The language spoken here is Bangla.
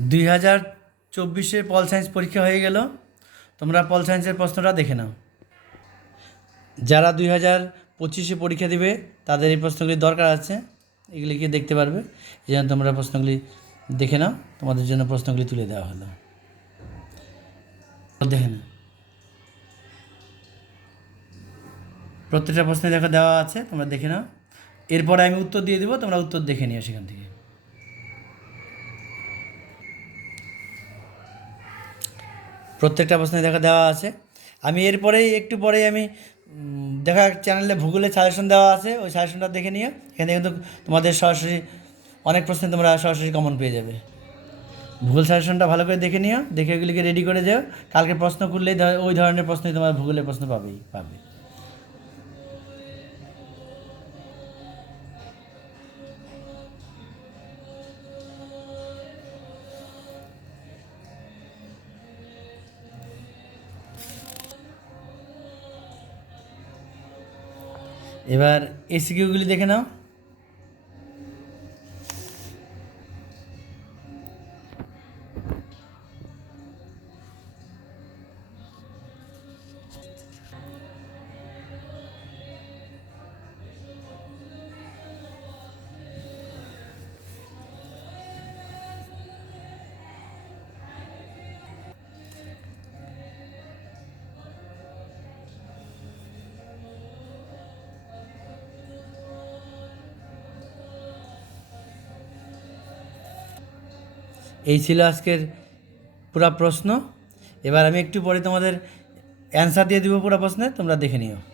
দুই হাজার চব্বিশে পল সায়েন্স পরীক্ষা হয়ে গেল। তোমরা পল সায়েন্সের প্রশ্নটা দেখে নাও। যারা দুই হাজার পঁচিশে পরীক্ষা দিবে, তাদের এই প্রশ্নগুলি দরকার আছে। এগুলি কি দেখতে পারবে? এই জন্য তোমরা প্রশ্নগুলি দেখে নাও। তোমাদের জন্য প্রশ্নগুলি তুলে দেওয়া হলো। দেখে নাও। প্রত্যেকটা প্রশ্নে দেখো দেওয়া আছে, তোমরা দেখে নাও। এরপরে আমি উত্তর দিয়ে দেবো, তোমরা উত্তর দেখে নিও সেখান থেকে। প্রত্যেকটা প্রশ্নে দেখা দেওয়া আছে। আমি এরপরেই, একটু পরেই আমি দেখা চ্যানেলে ভূগোলে সাজেশন দেওয়া আছে, ওই সাজেশনটা দেখে নিও। এখানে কিন্তু তোমাদের সরাসরি অনেক প্রশ্নে তোমরা সরাসরি কমন পেয়ে যাবে। ভূগোল সাজেশনটা ভালো করে দেখে নিও, দেখে ওগুলিকে রেডি করে যাও। কালকে প্রশ্ন করলেই ওই ধরনের প্রশ্নই তোমার ভূগোলের প্রশ্ন পাবেই, পাবে। এবার এসিকিউগুলি দেখে নাও। এই ছিল আজকের পুরা প্রশ্ন। এবার আমি একটু পরে তোমাদের অ্যান্সার দিয়ে দেবো পুরা প্রশ্নে, তোমরা দেখে নিও।